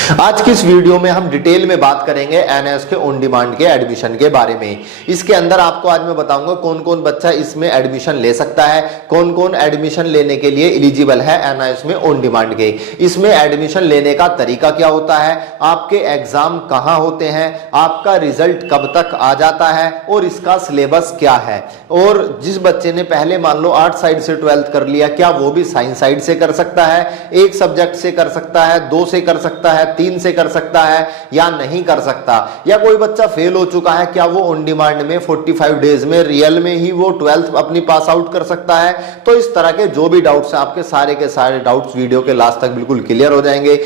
आज की इस वीडियो में हम डिटेल में बात करेंगे एनएस के ऑन डिमांड के एडमिशन के बारे में। इसके अंदर आपको आज मैं बताऊंगा कौन कौन बच्चा इसमें एडमिशन ले सकता है, कौन कौन एडमिशन लेने के लिए एलिजिबल है एनएस में ऑन डिमांड के। इसमें एडमिशन लेने का तरीका क्या होता है, आपके एग्जाम कहां होते हैं, आपका रिजल्ट कब तक आ जाता है और इसका सिलेबस क्या है। और जिस बच्चे ने पहले मान लो आर्ट साइड से 12th कर लिया, क्या वो भी साइंस साइड से कर सकता है, एक सब्जेक्ट से कर सकता है, 2 से कर सकता है, 3 से कर सकता है या नहीं कर सकता। या कोई बच्चा फेल हो चुका है, क्या वो ऑन डिमांड में 45 डेज में रियल में ही वो 12th अपनी पास आउट कर सकता है। तो इस तरह के जो भी डाउट्स हैं आपके सारे के सारे डाउट्स वीडियो के लास्ट तक बिल्कुल क्लियर हो जाएंगे।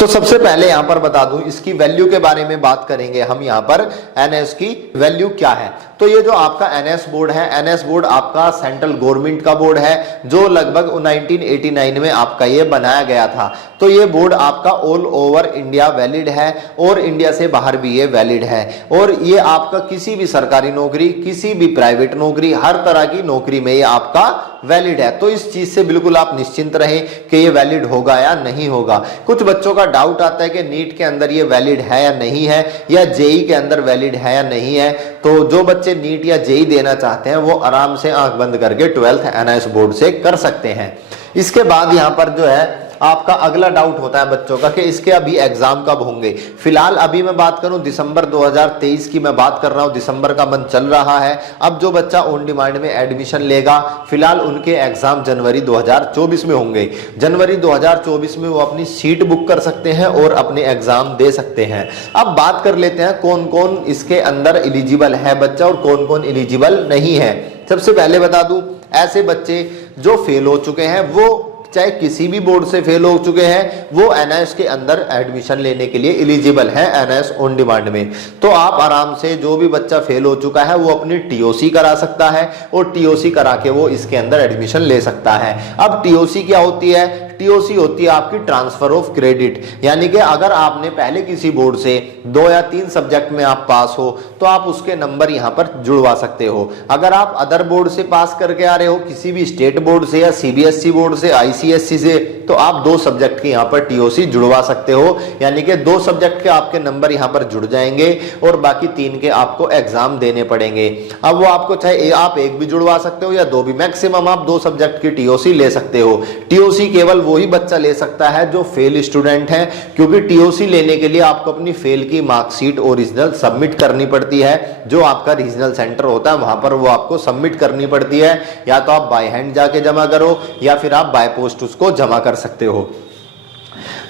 तो सबसे पहले यहां पर बता दूं, इसकी वैल्यू के बारे में बात करेंगे हम। यहां पर एनएस की वैल्यू क्या है, तो ये जो आपका एनएस बोर्ड है, एनएस बोर्ड आपका सेंट्रल गवर्नमेंट का बोर्ड है जो लगभग 1989 में आपका ये बनाया गया था। तो ये बोर्ड आपका ऑल ओवर इंडिया वैलिड है और इंडिया से बाहर भी ये वैलिड है। और ये आपका किसी भी सरकारी नौकरी, किसी भी प्राइवेट नौकरी, हर तरह की नौकरी में ये आपका वैलिड है। तो इस चीज से बिल्कुल आप निश्चिंत रहें कि ये वैलिड होगा या नहीं होगा। कुछ बच्चों का डाउट आता है कि नीट के अंदर ये वैलिड है या नहीं है, या जेई के अंदर वैलिड है या नहीं है। तो जो बच्चे नीट या जेई देना चाहते हैं वो आराम से आंख बंद करके 12th एनआईएस बोर्ड से कर सकते हैं। इसके बाद यहाँ पर जो है आपका अगला डाउट होता है बच्चों का कि इसके अभी एग्जाम कब होंगे। फिलहाल अभी मैं बात करूं दिसंबर 2023 की मैं बात कर रहा हूं, दिसंबर का मंथ चल रहा है। अब जो बच्चा ऑन डिमांड में एडमिशन लेगा, फिलहाल उनके एग्जाम जनवरी 2024 में होंगे। जनवरी 2024 में वो अपनी सीट बुक कर सकते हैं और अपने एग्जाम दे सकते हैं। अब बात कर लेते हैं कौन कौन इसके अंदर एलिजिबल है बच्चा और कौन कौन एलिजिबल नहीं है। सबसे पहले बता दूं, ऐसे बच्चे जो फेल हो चुके हैं, वो चाहे किसी भी बोर्ड से फेल हो चुके हैं, वो एनआईएस के अंदर एडमिशन लेने के लिए एलिजिबल है एनआईएस ऑन डिमांड में। तो आप आराम से, जो भी बच्चा फेल हो चुका है वो अपनी टीओसी करा सकता है और टीओसी करा के वो इसके अंदर एडमिशन ले सकता है। अब टीओसी क्या होती है, टीओसी होती है आपकी ट्रांसफर ऑफ क्रेडिट। यानी कि अगर आपने पहले किसी बोर्ड से 2 या 3 सब्जेक्ट में आप पास हो तो आप उसके नंबर यहां पर जुड़वा सकते हो। अगर आप अदर बोर्ड से पास करके आ रहे हो, किसी भी स्टेट बोर्ड से या सीबीएसई बोर्ड से, आईसीएसई से, तो आप 2 सब्जेक्ट के यहां पर टीओसी जुड़वा सकते हो। यानी कि 2 सब्जेक्ट के आपके नंबर यहां पर जुड़ जाएंगे और बाकी 3 के आपको एग्जाम देने पड़ेंगे। अब वो आपको चाहे आप एक भी जुड़वा सकते हो या 2 भी, मैक्सिमम आप 2 सब्जेक्ट की टीओसी ले सकते हो। टीओसी केवल वही बच्चा ले सकता है जो फेल स्टूडेंट है, क्योंकि टीओसी लेने के लिए आपको अपनी फेल की मार्कशीट ओरिजिनल सबमिट करनी पड़ती है। जो आपका रीजनल सेंटर होता है वहां पर वो आपको सबमिट करनी पड़ती है। या तो आप बाय हैंड जाके जमा करो या फिर आप बाय पोस्ट उसको जमा कर सकते हो।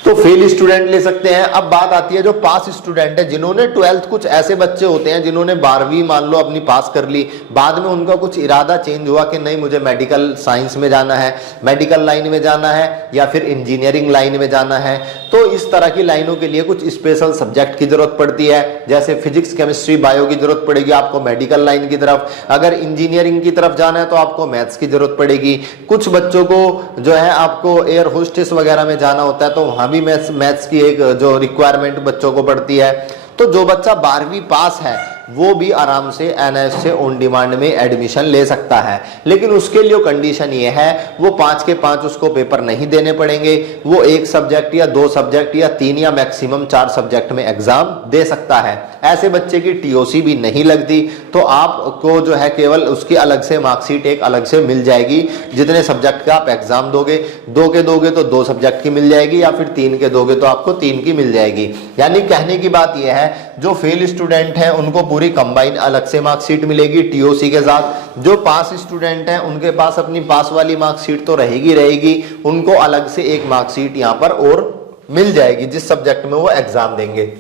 तो फेल स्टूडेंट ले सकते हैं। अब बात आती है जो पास स्टूडेंट है, जिन्होंने 12th, कुछ ऐसे बच्चे होते हैं जिन्होंने 12वीं मान लो अपनी पास कर ली, बाद में उनका कुछ इरादा चेंज हुआ कि नहीं मुझे मेडिकल साइंस में जाना है, मेडिकल लाइन में जाना है या फिर इंजीनियरिंग लाइन में जाना है। तो इस तरह की लाइनों के लिए कुछ स्पेशल सब्जेक्ट की जरूरत पड़ती है, जैसे फिजिक्स, केमिस्ट्री, बायो की जरूरत पड़ेगी आपको मेडिकल लाइन की तरफ। अगर इंजीनियरिंग की तरफ जाना है तो आपको मैथ्स की जरूरत पड़ेगी। कुछ बच्चों को जो है आपको एयर होस्टेस वगैरह में जाना होता है तो वहां भी मैथ्स की एक जो रिक्वायरमेंट बच्चों को पड़ती है। तो जो बच्चा 12वीं पास है वो भी आराम से एनआईएस से ऑन डिमांड में एडमिशन ले सकता है। लेकिन उसके लिए कंडीशन ये है, वो 5 के 5 उसको पेपर नहीं देने पड़ेंगे। वो 1 सब्जेक्ट या 2 सब्जेक्ट या 3 या मैक्सिमम 4 सब्जेक्ट में एग्जाम दे सकता है। ऐसे बच्चे की टीओसी भी नहीं लगती, तो आपको जो है केवल उसकी अलग से मार्कशीट एक अलग से मिल जाएगी। जितने सब्जेक्ट का आप एग्जाम दोगे, 2 के दोगे तो 2 सब्जेक्ट की मिल जाएगी, या फिर 3 के दोगे तो आपको 3 की मिल जाएगी। यानी कहने की बात यह है, जो फेल स्टूडेंट है उनको पूरी कंबाइन अलग से मार्कशीट मिलेगी टीओसी के साथ। जो पास स्टूडेंट हैं उनके पास अपनी पास वाली मार्कशीट तो रहेगी, उनको अलग से एक मार्कशीट यहां पर और मिल जाएगी जिस सब्जेक्ट में वो एग्जाम देंगे।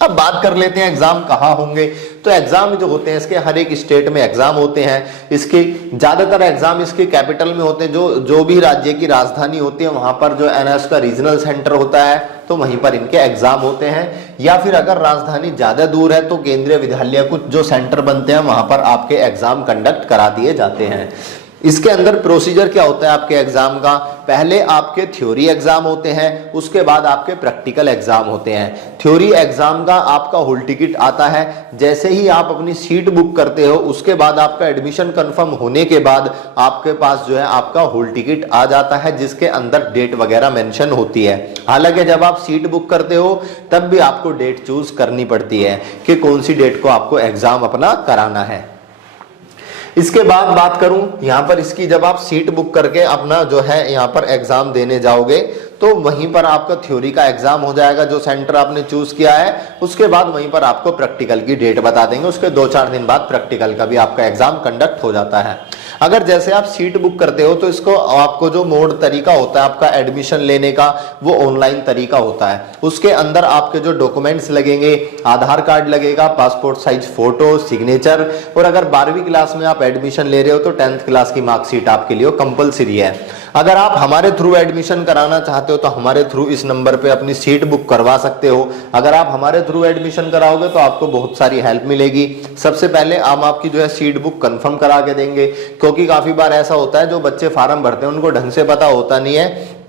अब बात कर लेते हैं एग्जाम कहाँ होंगे। तो एग्जाम जो होते हैं इसके हर एक स्टेट में एग्जाम होते हैं। इसके ज्यादातर एग्जाम इसके कैपिटल में होते हैं, जो भी राज्य की राजधानी होती है वहां पर जो एनआईएस का रीजनल सेंटर होता है तो वहीं पर इनके एग्जाम होते हैं। या फिर अगर राजधानी ज्यादा दूर है तो केंद्रीय विद्यालय कुछ जो सेंटर बनते हैं वहां पर आपके एग्जाम कंडक्ट करा दिए जाते हैं। इसके अंदर प्रोसीजर क्या होता है आपके एग्जाम का, पहले आपके थ्योरी एग्जाम होते हैं, उसके बाद आपके प्रैक्टिकल एग्जाम होते हैं। थ्योरी एग्जाम का आपका हॉल टिकट आता है, जैसे ही आप अपनी सीट बुक करते हो उसके बाद आपका एडमिशन कंफर्म होने के बाद आपके पास जो है आपका हॉल टिकट आ जाता है, जिसके अंदर डेट वगैरह मेंशन होती है। हालांकि जब आप सीट बुक करते हो तब भी आपको डेट चूज करनी पड़ती है कि कौन सी डेट को आपको एग्जाम अपना कराना है। इसके बाद बात करूं यहां पर इसकी, जब आप सीट बुक करके अपना जो है यहां पर एग्जाम देने जाओगे तो वहीं पर आपका थ्योरी का एग्जाम हो जाएगा, जो सेंटर आपने चूज किया है। उसके बाद वहीं पर आपको प्रैक्टिकल की डेट बता देंगे, उसके 2-4 दिन बाद प्रैक्टिकल का भी आपका एग्जाम कंडक्ट हो जाता है। अगर जैसे आप सीट बुक करते हो तो इसको आपको जो मोड तरीका होता है आपका एडमिशन लेने का, वो ऑनलाइन तरीका होता है। उसके अंदर आपके जो डॉक्यूमेंट्स लगेंगे, आधार कार्ड लगेगा, पासपोर्ट साइज फोटो, सिग्नेचर, और अगर 12वीं क्लास में आप एडमिशन ले रहे हो तो 10th क्लास की मार्कशीट आपके लिए कंपलसरी है। अगर आप हमारे थ्रू एडमिशन कराना चाहते हो तो हमारे थ्रू इस नंबर पे अपनी सीट बुक करवा सकते हो। अगर आप हमारे थ्रू एडमिशन कराओगे तो आपको बहुत सारी हेल्प मिलेगी। सबसे पहले हम आपकी जो है सीट बुक कंफर्म करा के देंगे, क्योंकि काफी बार ऐसा होता है जो बच्चे फार्म भरते हैं उनको ढंग से पता होता नहीं है,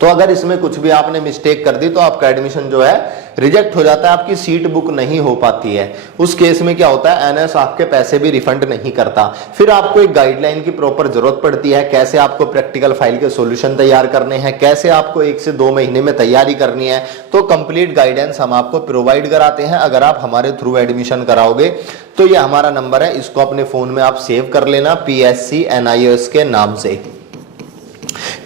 तो अगर इसमें कुछ भी आपने मिस्टेक कर दी तो आपका एडमिशन जो है रिजेक्ट हो जाता है, आपकी सीट बुक नहीं हो पाती है। उस केस में क्या होता है, एनएस आपके पैसे भी रिफंड नहीं करता। फिर आपको एक गाइडलाइन की प्रॉपर जरूरत पड़ती है, कैसे आपको प्रैक्टिकल फाइल के सॉल्यूशन तैयार करने हैं, कैसे आपको 1 से 2 महीने में तैयारी करनी है। तो कंप्लीट गाइडेंस हम आपको प्रोवाइड कराते हैं अगर आप हमारे थ्रू एडमिशन कराओगे। तो ये हमारा नंबर है, इसको अपने फोन में आप सेव कर लेना PSC NIOS के नाम से।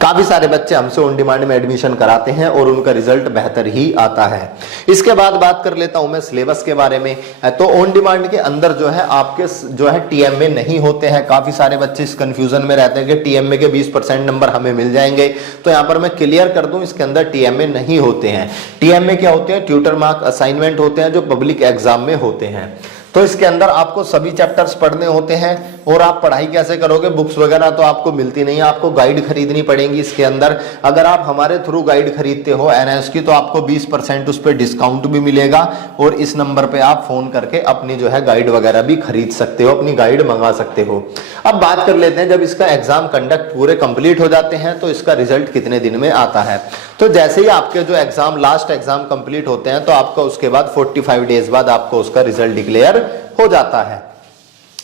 काफी सारे बच्चे हमसे ऑन डिमांड में एडमिशन कराते हैं और उनका रिजल्ट बेहतर ही आता है। इसके बाद बात कर लेता हूं मैं सिलेबस के बारे में। तो ऑन डिमांड के अंदर जो है आपके जो है TMA नहीं होते हैं। काफी सारे बच्चे इस कंफ्यूजन में रहते हैं कि TMA के 20% नंबर हमें मिल जाएंगे, तो यहां पर मैं क्लियर कर दूं इसके अंदर TMA नहीं होते हैं। TMA क्या होते हैं, ट्यूटर मार्क असाइनमेंट होते हैं जो पब्लिक एग्जाम में होते हैं। तो इसके अंदर आपको सभी चैप्टर्स पढ़ने होते हैं। और आप पढ़ाई कैसे करोगे, बुक्स वगैरह तो आपको मिलती नहीं है, आपको गाइड खरीदनी पड़ेगी इसके अंदर। अगर आप हमारे थ्रू गाइड खरीदते हो NIOS की तो आपको 20% उस पर डिस्काउंट भी मिलेगा, और इस नंबर पे आप फोन करके अपनी जो है गाइड वगैरह भी खरीद सकते हो, अपनी गाइड मंगा सकते हो। अब बात कर लेते हैं जब इसका एग्जाम कंडक्ट पूरे कंप्लीट हो जाते हैं तो इसका रिजल्ट कितने दिन में आता है। तो जैसे ही आपके जो एग्जाम लास्ट एग्जाम कंप्लीट होते हैं तो आपका उसके बाद 45 डेज बाद आपको उसका रिजल्ट डिक्लेयर हो जाता है।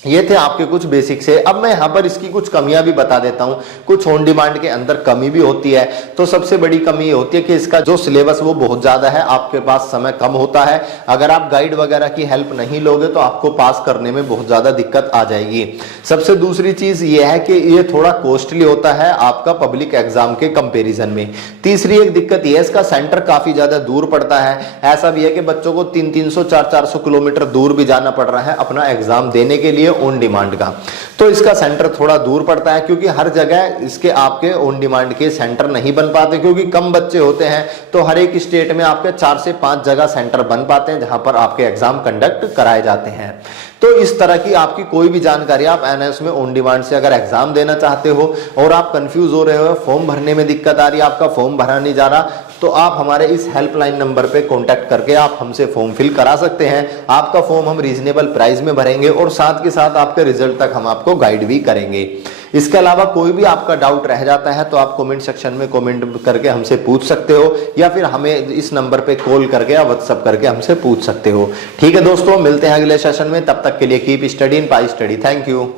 ये थे आपके कुछ बेसिक से। अब मैं यहाँ पर इसकी कुछ कमियां भी बता देता हूँ। कुछ ऑन डिमांड के अंदर कमी भी होती है। तो सबसे बड़ी कमी ये होती है कि इसका जो सिलेबस वो बहुत ज्यादा है, आपके पास समय कम होता है। अगर आप गाइड वगैरह की हेल्प नहीं लोगे तो आपको पास करने में बहुत ज्यादा दिक्कत आ जाएगी। सबसे दूसरी चीज ये है कि ये थोड़ा कॉस्टली होता है आपका पब्लिक एग्जाम के कंपेरिजन में। तीसरी एक दिक्कत ये है, इसका सेंटर काफी ज्यादा दूर पड़ता है। ऐसा भी है कि बच्चों को 300-300, 400-400 किलोमीटर दूर भी जाना पड़ रहा है अपना एग्जाम देने के लिए ऑन डिमांड का। तो इसका सेंटर थोड़ा दूर पड़ता है, क्योंकि हर जगह इसके आपके ऑन डिमांड के सेंटर नहीं बन पाते, क्योंकि कम बच्चे होते हैं। तो हर एक स्टेट में आपके 4 से 5 जगह सेंटर बन पाते हैं जहां पर आपके एग्जाम कंडक्ट कराए जाते हैं। तो इस तरह की आपकी कोई भी जानकारी आप NIOS में ऑन डिमांड से अगर एग्जाम देना चाहते हो और आप कंफ्यूज हो रहे हो, फॉर्म भरने में दिक्कत आ रही है, आपका फॉर्म भरा नहीं जा रहा, तो आप हमारे इस हेल्पलाइन नंबर पे कांटेक्ट करके आप हमसे फॉर्म फिल करा सकते हैं। आपका फॉर्म हम रीजनेबल प्राइस में भरेंगे और साथ के साथ आपके रिजल्ट तक हम आपको गाइड भी करेंगे। इसके अलावा कोई भी आपका डाउट रह जाता है तो आप कमेंट सेक्शन में कमेंट करके हमसे पूछ सकते हो, या फिर हमें इस नंबर पे कॉल करके या व्हाट्सएप करके हमसे पूछ सकते हो। ठीक है दोस्तों, मिलते हैं अगले सेशन में। तब तक के लिए keep study in pi study. Thank you.